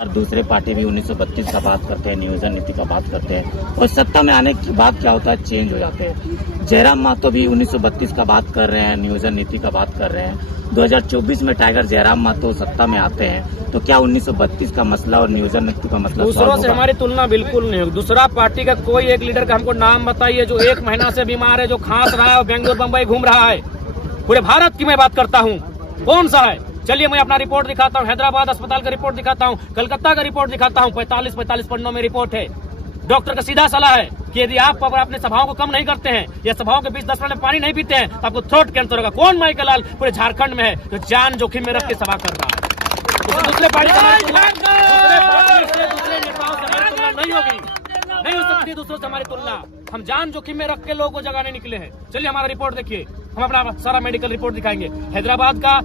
और दूसरे पार्टी भी 1932 का बात करते हैं, नियोजन नीति का बात करते हैं, और सत्ता में आने के बाद क्या होता है, चेंज हो जाते हैं। जयराम मातो भी 1932 का बात कर रहे हैं, नियोजन नीति का बात कर रहे हैं। 2024 में टाइगर जयराम मातो सत्ता में आते हैं, तो क्या 1932 का मसला और नियोजन नीति का मसला दूसरों से हमारी तुलना बिल्कुल नहीं होगी। दूसरा पार्टी का कोई एक लीडर का हमको नाम बताइए जो 1 महीना से बीमार है, जो खांस रहा है और बेंगलोर बम्बई घूम रहा है। पूरे भारत की मैं बात करता हूँ, कौन सा है? चलिए मैं अपना रिपोर्ट दिखाता हूँ, हैदराबाद अस्पताल का रिपोर्ट दिखाता हूँ, कलकत्ता का रिपोर्ट दिखाता हूँ। 45 पन्नों में रिपोर्ट है। डॉक्टर का सीधा सलाह है कि यदि आप अपने सभाओं को कम नहीं करते हैं या सभाओं के बीच 10 मिनट में पानी नहीं पीते हैं तो आपको थ्रोट कैंसर होगा। कौन माइकल लाल पूरे झारखंड में है जो जान जोखिम में रख के सभा कर रहा है? दूसरे पार्टी से दूसरे नेताओं से हमारी तुलना नहीं होगी, नहीं हो सकती दूसरों से हमारी तुलना। हम जान जोखिम में रख के लोगों को जगाने निकले हैं। चलिए हमारा रिपोर्ट देखिए, हम अपना सारा मेडिकल रिपोर्ट दिखाएंगे। हैदराबाद का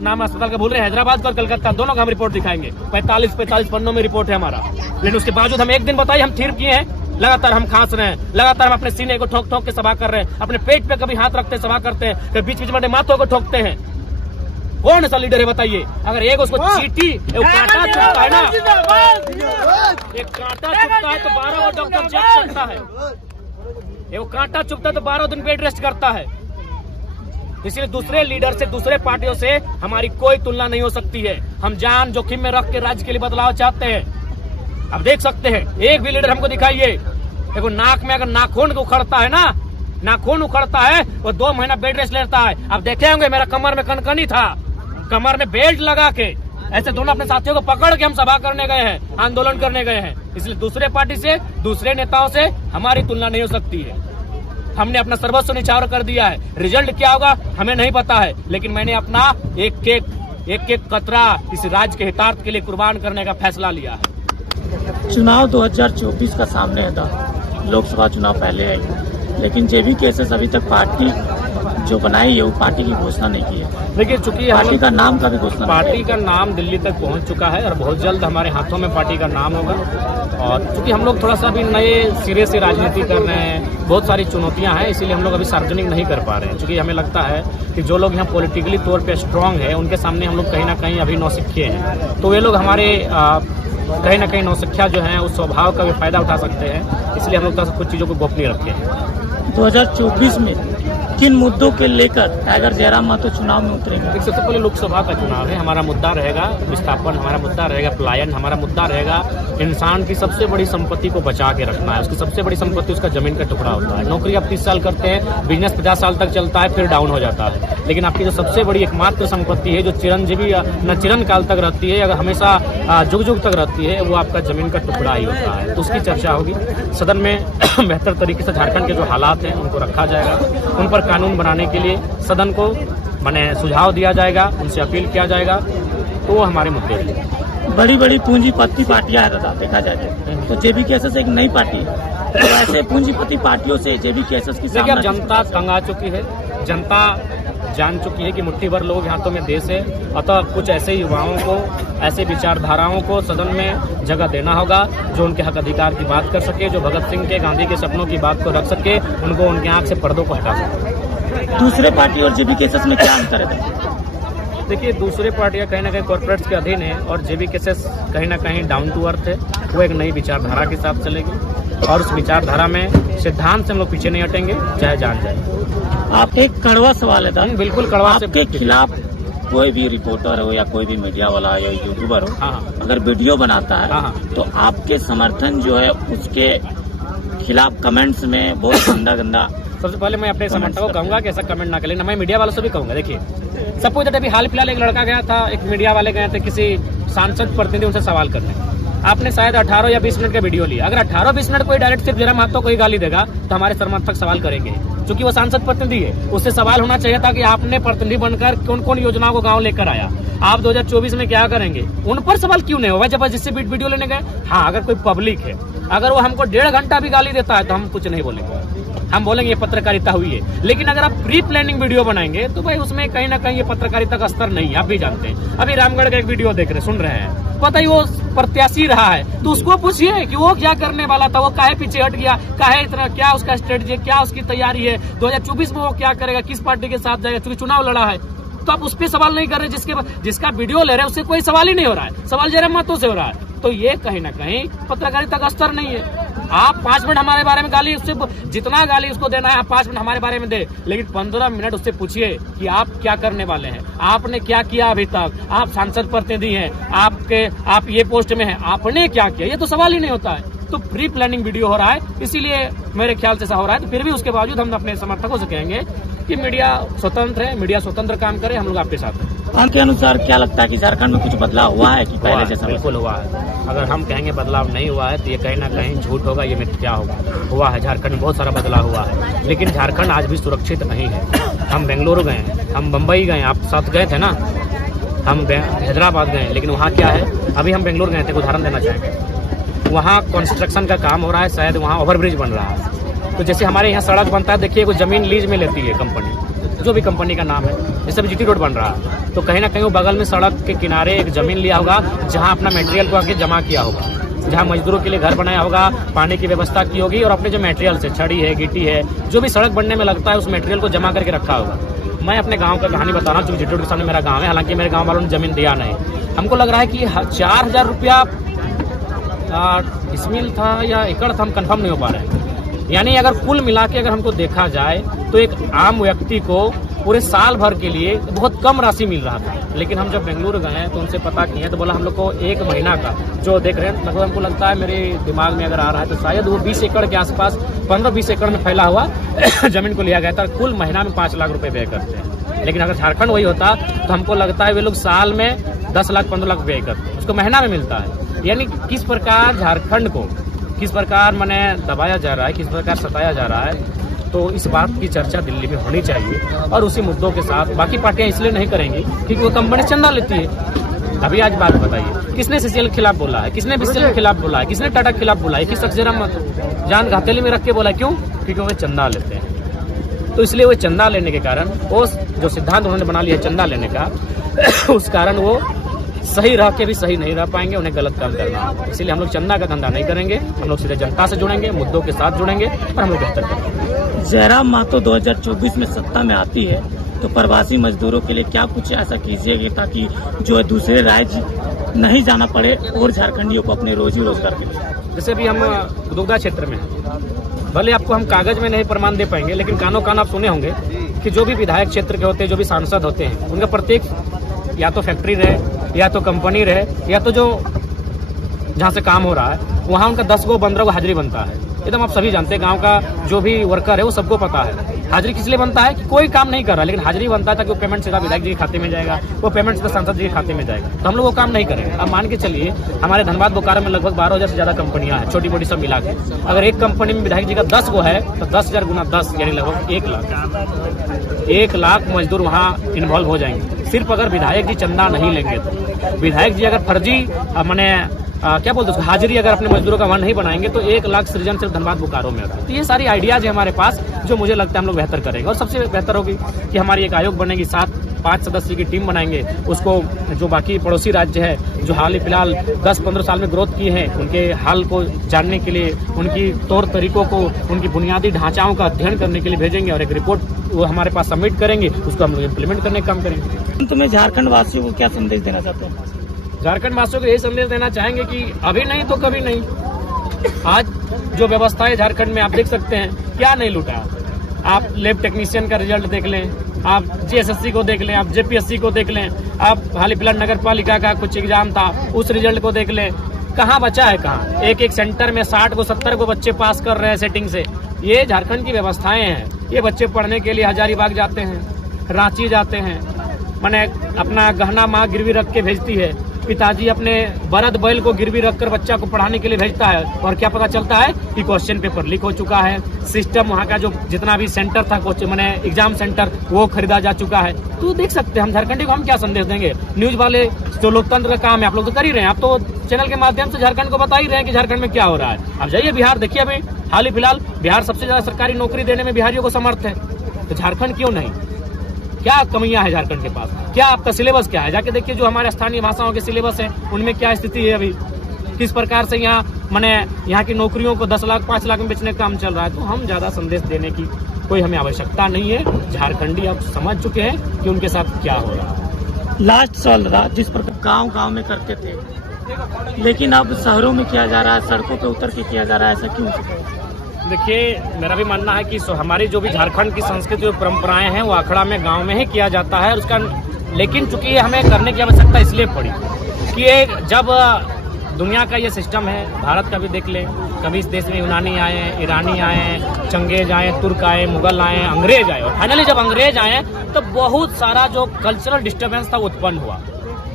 नाम अस्पताल का भूल रहे हैं, हैदराबाद का और कलकत्ता दोनों का हम रिपोर्ट दिखाएंगे। 45 पन्नों में रिपोर्ट है हमारा। लेकिन उसके बावजूद हम एक दिन बताइए हम थीर किए हैं, लगातार हम खांस रहे हैं, लगातार हम अपने सीने को ठोक ठोक के सभा कर रहे हैं, अपने पेट पे कभी हाथ रखते सभा करते हैं, कभी बीच बीच में माथों को ठोकते हैं। कौन ऐसा लीडर है बताइए? अगर एक उसको चीटी कांटा चुभता है ना, एक कांटा चुभता है तो 12 को डॉक्टर जग सकता है, एक कांटा चुभता है तो 12 दिन बेड रेस्ट करता है। इसलिए दूसरे लीडर से, दूसरे पार्टियों से हमारी कोई तुलना नहीं हो सकती है। हम जान जोखिम में रख के राज्य के लिए बदलाव चाहते हैं। अब देख सकते हैं, एक भी लीडर हमको दिखाइए। देखो नाक में अगर नाखून उखड़ता है ना, नाखून उखड़ता है वो 2 महीना बेड रेस्ट लेता है। अब देखे होंगे मेरा कमर में कनकनी था, कमर में बेल्ट लगा के ऐसे दोनों अपने साथियों को पकड़ के हम सभा करने गए हैं, आंदोलन करने गए हैं। इसलिए दूसरे पार्टी से, दूसरे नेताओं से हमारी तुलना नहीं हो सकती है। हमने अपना सर्वस्व निछावर कर दिया है। रिजल्ट क्या होगा हमें नहीं पता है, लेकिन मैंने अपना एक कतरा इस राज्य के हितार्थ के लिए कुर्बान करने का फैसला लिया है। चुनाव 2024 का सामने है था, लोकसभा चुनाव पहले आई, लेकिन जेबी केसेस अभी तक पार्टी जो बनाई है वो पार्टी की घोषणा नहीं की है। देखिए चूंकि पार्टी का नाम का भी घोषणा, पार्टी का नाम दिल्ली तक पहुंच चुका है और बहुत जल्द हमारे हाथों में पार्टी का नाम होगा। और चूंकि हम लोग थोड़ा सा भी नए सिरे से राजनीति कर रहे हैं, बहुत सारी चुनौतियां हैं, इसीलिए हम लोग अभी सार्वजनिक नहीं कर पा रहे हैं। चूंकि हमें लगता है कि जो लोग यहाँ पॉलिटिकली तौर पे स्ट्रांग है उनके सामने हम लोग कहीं ना कहीं अभी नौसिखिए हैं, तो वे लोग हमारे कहीं ना कहीं नौसिखिया जो है उस स्वभाव का भी फायदा उठा सकते हैं। इसलिए हम लोग कुछ चीजों को गोपनीय रखे हैं। 2024 में किन मुद्दों के लेकर टाइगर जयराम मातो चुनाव में उतरेंगे? सबसे पहले लोकसभा का चुनाव है, हमारा मुद्दा रहेगा विस्थापन, हमारा मुद्दा रहेगा पलायन, हमारा मुद्दा रहेगा इंसान की सबसे बड़ी संपत्ति को बचा के रखना है। उसकी सबसे बड़ी संपत्ति उसका जमीन का टुकड़ा होता है। नौकरी आप 30 साल करते हैं, बिजनेस 50 साल तक चलता है, फिर डाउन हो जाता है। लेकिन आपकी जो सबसे बड़ी एकमात्र संपत्ति है, जो चिरंजीवी न चिरन काल तक रहती है, अगर हमेशा जुग जुग तक रहती है, वो आपका जमीन का टुकड़ा ही होता है। तो उसकी चर्चा होगी सदन में। बेहतर तरीके से झारखंड के जो हालात हैं उनको रखा जाएगा, उन पर कानून बनाने के लिए सदन को सुझाव दिया जाएगा, उनसे अपील किया जाएगा। तो वो हमारे मुद्दे हैं। बड़ी बड़ी पूंजीपति पार्टियां है, देखा जाए तो जेबी केसेस एक नई पार्टी है, तो ऐसे पूंजीपति पार्टियों से जेबी केसेस की देखिए अब जनता तंग आ चुकी है, जनता जान चुकी है कि मुट्ठी भर लोग हाथों में देश है। अतः कुछ ऐसे युवाओं को, ऐसे विचारधाराओं को सदन में जगह देना होगा जो उनके हक अधिकार की बात कर सके, जो भगत सिंह के, गांधी के सपनों की बात को रख सके, उनको उनके आंख से पर्दों को हटा सके। दूसरे पार्टी और जेबी केसेस में क्या अंतर है? देखिए दूसरे पार्टियां कहीं ना कहीं कॉर्पोरेट्स के अधीन है और जेबी केसेस कहीं ना कहीं डाउन टू अर्थ है। वो एक नई विचारधारा के साथ चलेगी और उस विचारधारा में सिद्धांत से हम लोग पीछे नहीं हटेंगे, चाहे जान जाए। आप एक कड़वा सवाल है था, बिल्कुल कड़वा। आपके खिलाफ कोई भी रिपोर्टर हो या कोई भी मीडिया वाला या यूट्यूबर हो, अगर वीडियो बनाता है तो आपके समर्थन जो है उसके खिलाफ कमेंट्स में बहुत गंदा सबसे पहले मैं अपने समर्थकों को कहूंगा कि ऐसा कमेंट ना करें, ना मैं मीडिया वालों से भी कहूंगा। देखिए सबको अभी हाल फिलहाल एक लड़का गया था, एक मीडिया वाले गए थे किसी सांसद प्रतिनिधि उनसे सवाल करने। आपने शायद 18 या 20 मिनट का वीडियो लिया। अगर 18-20 मिनट कोई डायरेक्ट सिर्फ जयराम मातो को ही गाली देगा तो हमारे समर्थक सवाल करेंगे, क्योंकि वो सांसद प्रतिनिधि है। उससे सवाल होना चाहिए था कि आपने प्रतिनिधि बनकर कौन कौन योजनाओं को गाँव लेकर आया, आप 2024 में क्या करेंगे। उन पर सवाल क्यों नहीं होगा जब जिससे वीडियो लेने गए। हाँ, अगर कोई पब्लिक है, अगर वो हमको 1.5 घंटा भी गाली देता है तो हम कुछ नहीं बोलेंगे, हम बोलेंगे ये पत्रकारिता हुई है। लेकिन अगर आप प्री प्लानिंग वीडियो बनाएंगे तो भाई उसमें कहीं ना कहीं ये पत्रकारिता का स्तर नहीं है, आप भी जानते हैं। अभी रामगढ़ का एक वीडियो देख रहे, सुन रहे हैं, पता ही वो प्रत्याशी रहा है, तो उसको पूछिए कि वो क्या करने वाला था, वो काहे पीछे हट गया, काहे इतना, क्या उसका स्ट्रेटजी, क्या उसकी तैयारी है, 2024 में वो क्या करेगा, किस पार्टी के साथ जाएगा, क्योंकि चुनाव लड़ा है। तो आप उस पर सवाल नहीं कर रहे, जिसका वीडियो ले रहे हैं उससे कोई सवाल ही नहीं हो रहा है, सवाल जयराम महतो से हो रहा है। तो ये कहीं ना कहीं पत्रकारिता का स्तर नहीं है। आप 5 मिनट हमारे बारे में गाली, उससे जितना गाली उसको देना है आप 5 मिनट हमारे बारे में दे, लेकिन 15 मिनट उससे पूछिए कि आप क्या करने वाले हैं, आपने क्या किया अभी तक, आप सांसद प्रतिनिधि हैं, आप ये पोस्ट में हैं, आपने क्या किया, ये तो सवाल ही नहीं होता है। तो प्री प्लानिंग वीडियो हो रहा है, इसीलिए मेरे ख्याल से ऐसा हो रहा है। तो फिर भी उसके बावजूद हम अपने समर्थकों से कहेंगे कि मीडिया स्वतंत्र है, मीडिया स्वतंत्र काम करे, हम लोग आपके साथ हैं। आपके अनुसार क्या लगता है कि झारखंड में कुछ बदलाव हुआ है कि पहले जैसा? बिल्कुल हुआ है। अगर हम कहेंगे बदलाव नहीं हुआ है तो ये कहीं ना कहीं झूठ होगा, ये मिथ्या होगा। हुआ है, झारखंड में बहुत सारा बदलाव हुआ है, लेकिन झारखंड आज भी सुरक्षित नहीं है। हम बेंगलुरु गए, हम बम्बई गए, आप साथ गए थे ना, हम हैदराबाद गए, लेकिन वहाँ क्या है, अभी हम बेंगलुरु गए थे, उदाहरण देना चाहेंगे, वहाँ कंस्ट्रक्शन का काम हो रहा है, शायद वहाँ ओवरब्रिज बन रहा है। तो जैसे हमारे यहाँ सड़क बनता है, देखिए, कोई जमीन लीज में लेती है कंपनी, जो भी कंपनी का नाम है, जैसे अभी जीटी रोड बन रहा है, तो कहीं ना कहीं वो बगल में सड़क के किनारे एक जमीन लिया होगा, जहाँ अपना मटेरियल को आके जमा किया होगा, जहाँ मजदूरों के लिए घर बनाया होगा, पानी की व्यवस्था की होगी, और अपने जो मटेरियल से छड़ी है, गिट्टी है, जो भी सड़क बनने में लगता है, उस मटेरियल को जमा करके रखा होगा। मैं अपने गाँव का कहानी बता रहा हूँ, क्योंकि जीटी रोड के सामने मेरा गाँव है, हालांकि मेरे गाँव वालों ने जमीन दिया नहीं। हमको लग रहा है कि 4000 रुपया डिसमिल था या एकड़ था, हम कंफर्म नहीं हो पा रहे हैं। यानी अगर कुल मिला के अगर हमको देखा जाए तो एक आम व्यक्ति को पूरे साल भर के लिए बहुत कम राशि मिल रहा था। लेकिन हम जब बेंगलुरु गए तो उनसे पता किए तो बोला हम लोग को 1 महीना का जो देख रहे हैं, लगभग हमको लगता है, मेरे दिमाग में अगर आ रहा है तो शायद वो 20 एकड़ के आसपास, 15-20 एकड़ में फैला हुआ जमीन को लिया गया था। कुल महीना में 5 लाख रुपए व्यय करते हैं। लेकिन अगर झारखंड वही होता तो हमको लगता है वे लोग साल में 10 लाख 15 लाख व्यय करते हैं, उसको महीना में मिलता है। यानी किस प्रकार झारखंड को किस प्रकार मैंने दबाया जा रहा है, किस प्रकार सताया जा रहा है, तो इस बात की चर्चा दिल्ली में होनी चाहिए। और उसी मुद्दों के साथ बाकी पार्टियां इसलिए नहीं करेंगी क्योंकि वो कंपनी चंदा लेती है। अभी आज बात बताइए, किसने सीसीएल के खिलाफ बोला है, किसने बीसीएल के खिलाफ बोला है, किसने टाटा के खिलाफ बोला है, किस जयराम महतो जान हथेली में रख के बोला, क्यों? क्योंकि वो चंदा लेते हैं। तो इसलिए वो चंदा लेने के कारण, वो जो सिद्धांत उन्होंने बना लिया चंदा लेने का, उस कारण वो सही रह के भी सही नहीं रह पाएंगे, उन्हें गलत काम करना है। इसीलिए हम लोग चंदा का धंधा नहीं करेंगे, हम लोग सीधे जनता से जुड़ेंगे, मुद्दों के साथ जुड़ेंगे और हम लोग बेहतर करेंगे। जयराम महतो 2024 में सत्ता में आती है तो प्रवासी मजदूरों के लिए क्या कुछ ऐसा कीजिएगा ताकि जो दूसरे राज्य नहीं जाना पड़े और झारखंडियों को अपने रोजी रोजगार के लिए? जैसे भी हम दुग्धा क्षेत्र में, भले आपको हम कागज में नहीं प्रमाण दे पाएंगे, लेकिन कानों कान आप सुने होंगे कि जो भी विधायक क्षेत्र के होते हैं, जो भी सांसद होते हैं, उनका प्रत्येक या तो फैक्ट्री रहे, या तो कंपनी रहे, या तो जो जहाँ से काम हो रहा है वहाँ उनका 10 गो 15 गो हाजिरी बनता है। एकदम आप सभी जानते हैं, गांव का जो भी वर्कर है वो सबको पता है। हाजिरी किस लिए बनता है कि कोई काम नहीं कर रहा, लेकिन हाजिरी बनता है ताकि वो पेमेंट सीधा विधायक जी के खाते में जाएगा, वो पेमेंट सीधा सांसद जी के खाते में जाएगा। तो हम लोग वो काम नहीं करेंगे। अब मान के चलिए हमारे धनबाद बोकारो में लगभग 12,000 से ज्यादा कंपनियां हैं, छोटी मोटी सब मिला के। अगर एक कंपनी में विधायक जी का 10 गो है तो 10,000 गुना 10 यानी लगभग 1 लाख। 1 लाख मजदूर वहाँ इन्वॉल्व हो जाएंगे, सिर्फ अगर विधायक जी चंदा नहीं लेंगे तो। विधायक जी अगर फर्जी मैंने क्या बोलते हैं हाजिरी अगर अपने मजदूरों का वन नहीं बनाएंगे तो 1 लाख सृजन सिर्फ धनबाद बोकारो में होता है। तो ये सारी आइडियाज है हमारे पास, जो मुझे लगता है हम लोग बेहतर करेंगे। और सबसे बेहतर होगी कि हमारी एक आयोग बनेगी, 7-5 सदस्य की टीम बनाएंगे। उसको जो बाकी पड़ोसी राज्य है जो हाल ही फिलहाल 10-15 साल में ग्रोथ किए हैं, उनके हाल को जानने के लिए, उनकी तौर तरीकों को, उनकी बुनियादी ढांचाओं का अध्ययन करने के लिए भेजेंगे और एक रिपोर्ट वो हमारे पास सबमिट करेंगे, उसको हम लोग इम्प्लीमेंट करने का काम करेंगे। तुम्हें झारखंड वासियों को क्या संदेश देना चाहते हैं? झारखंड वासियों को यही संदेश देना चाहेंगे कि अभी नहीं तो कभी नहीं। आज जो व्यवस्था है झारखंड में आप देख सकते हैं, क्या नहीं लूटा। आप लैब टेक्नीशियन का रिजल्ट देख लें, आप जीएसएससी को देख लें, आप जेपीएससी को देख लें, आप हाल फिलहाल नगर पालिका का कुछ एग्जाम था उस रिजल्ट को देख लें। कहाँ बचा है, कहाँ? एक सेंटर में 60 को 70 को बच्चे पास कर रहे हैं सेटिंग से। ये झारखंड की व्यवस्थाएं हैं। ये बच्चे पढ़ने के लिए हजारीबाग जाते हैं, रांची जाते हैं, मैंने अपना गहना माँ गिरवी रख के भेजती है, पिताजी अपने बरद बैल को गिरवी रखकर बच्चा को पढ़ाने के लिए भेजता है। और क्या पता चलता है कि क्वेश्चन पेपर लीक हो चुका है, सिस्टम वहाँ का जो जितना भी सेंटर था मैंने एग्जाम सेंटर वो खरीदा जा चुका है। तो देख सकते हैं हम झारखंडी को हम क्या संदेश देंगे। न्यूज वाले जो लोकतंत्र का काम है आप लोग तो कर ही रहे हैं, आप तो चैनल के माध्यम से झारखंड को बता ही रहे हैं कि झारखंड में क्या हो रहा है। अब जाइए बिहार देखिए, अभी हाल ही फिलहाल बिहार सबसे ज्यादा सरकारी नौकरी देने में बिहारियों को समर्थ है, तो झारखंड क्यों नहीं? क्या कमियां है झारखंड के पास? क्या आपका सिलेबस क्या है? जाके देखिए जो हमारे स्थानीय भाषाओं के सिलेबस है उनमें क्या स्थिति है अभी, किस प्रकार से यहाँ मैंने यहाँ की नौकरियों को 10 लाख 5 लाख में बेचने का काम चल रहा है। तो हम ज्यादा संदेश देने की कोई हमें आवश्यकता नहीं है। झारखंडी अब समझ चुके हैं कि उनके साथ क्या हो रहा है। लास्ट सवाल था, जिस पर गांव-गांव में करते थे, लेकिन अब शहरों में किया जा रहा है, सड़कों पे उतर के किया जा रहा है, ऐसा क्यों? देखिए, मेरा भी मानना है कि हमारी जो भी झारखंड की संस्कृति और परंपराएं हैं वो अखड़ा में गांव में ही किया जाता है उसका, लेकिन चूंकि ये हमें करने की आवश्यकता इसलिए पड़ी कि ये जब दुनिया का ये सिस्टम है, भारत का भी देख लें, कभी इस देश में यूनानी आए, ईरानी आए, चंगेज आए, तुर्क आए, मुगल आए, अंग्रेज आए, और फाइनली जब अंग्रेज आए तो बहुत सारा जो कल्चरल डिस्टर्बेंस था उत्पन्न हुआ।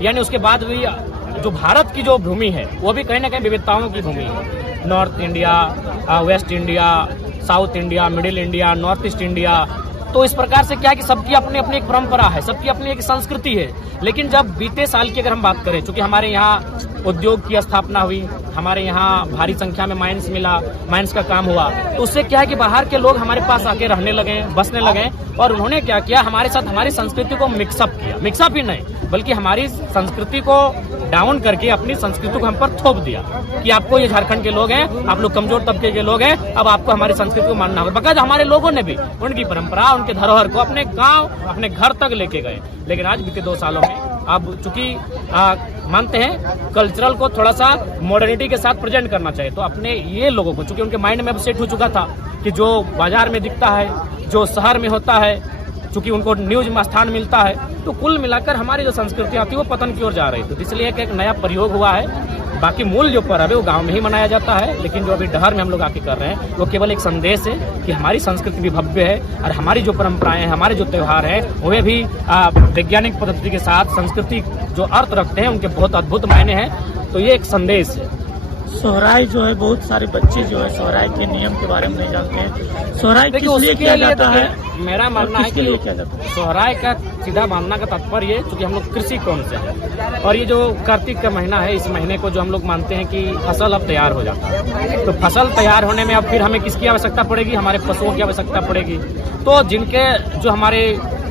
यानी उसके बाद भी जो भारत की जो भूमि है वो भी कहीं ना कहीं विविधताओं की भूमि है। North India, waste India, south India, middle India, north east India, तो इस प्रकार से क्या है कि सबकी अपनी अपनी एक परंपरा है, सबकी अपनी एक संस्कृति है। लेकिन जब बीते साल की अगर हम बात करें, चूंकि हमारे यहाँ उद्योग की स्थापना हुई, हमारे यहाँ भारी संख्या में माइंस मिला, माइंस का काम हुआ, तो उससे क्या है कि बाहर के लोग हमारे पास आके रहने लगे, बसने लगे, और उन्होंने क्या किया, हमारे साथ हमारी संस्कृति को मिक्सअप किया। मिक्सअप ही नहीं बल्कि हमारी संस्कृति को डाउन करके अपनी संस्कृति को हम पर थोप दिया कि आपको ये झारखंड के लोग हैं, आप लोग कमजोर तबके के लोग हैं, अब आपको हमारी संस्कृति को मानना होगा। बकायदा हमारे लोगों ने भी उनकी परंपरा, उनके धरोहर को अपने गांव, अपने घर तक लेके गए। लेकिन आज बीते 2 सालों में अब चूंकि मानते हैं कल्चरल को थोड़ा सा मॉडर्निटी के साथ प्रेजेंट करना चाहिए, तो अपने ये लोगों को, चूंकि उनके माइंड में अब सेट हो चुका था कि जो बाजार में दिखता है, जो शहर में होता है, चूंकि उनको न्यूज में स्थान मिलता है, तो कुल मिलाकर हमारी जो संस्कृति आती है वो पतन की ओर जा रही थी। तो इसलिए एक नया प्रयोग हुआ है। बाकी मूल जो पर्व है वो गांव में ही मनाया जाता है, लेकिन जो अभी डहर में हम लोग आके कर रहे हैं वो केवल एक संदेश है कि हमारी संस्कृति भी भव्य है, और हमारी जो परंपराएं हैं, हमारे जो त्योहार है, वे भी वैज्ञानिक पद्धति के साथ संस्कृति जो अर्थ रखते हैं उनके बहुत अद्भुत मायने हैं। तो ये एक संदेश है। सोहराय जो है, बहुत सारे बच्चे जो है सोहराय के नियम के बारे में नहीं जानते हैं। सोहराय किस लिए किया जाता है? मेरा मानना है कि सोहराय का सीधा मानना का तात्पर्य, चूंकि हम लोग कृषि कौम से हैं, और ये जो कार्तिक का महीना है, इस महीने को जो हम लोग मानते हैं कि फसल अब तैयार हो जाता है, तो फसल तैयार होने में अब फिर हमें किसकी आवश्यकता पड़ेगी? हमारे पशुओं की आवश्यकता पड़ेगी। तो जिनके जो हमारे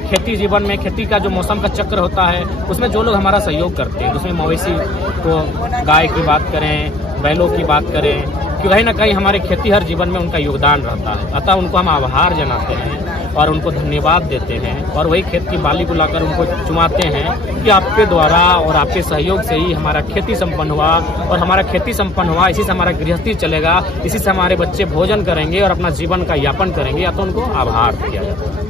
खेती जीवन में, खेती का जो मौसम का चक्र होता है, उसमें जो लोग हमारा सहयोग करते हैं, उसमें मवेशी को, गाय की बात करें, बैलों की बात करें, कि कहीं ना कहीं हमारे खेती हर जीवन में उनका योगदान रहता है। अतः उनको हम आभार जनाते हैं और उनको धन्यवाद देते हैं, और वही खेत की बाली को लाकर उनको चुमाते हैं कि आपके द्वारा और आपके सहयोग से ही हमारा खेती संपन्न हुआ, और हमारा खेती संपन्न हुआ, इसी से हमारा गृहस्थी चलेगा, इसी से हमारे बच्चे भोजन करेंगे और अपना जीवन का यापन करेंगे। या तो उनको आभार दिया जाता है।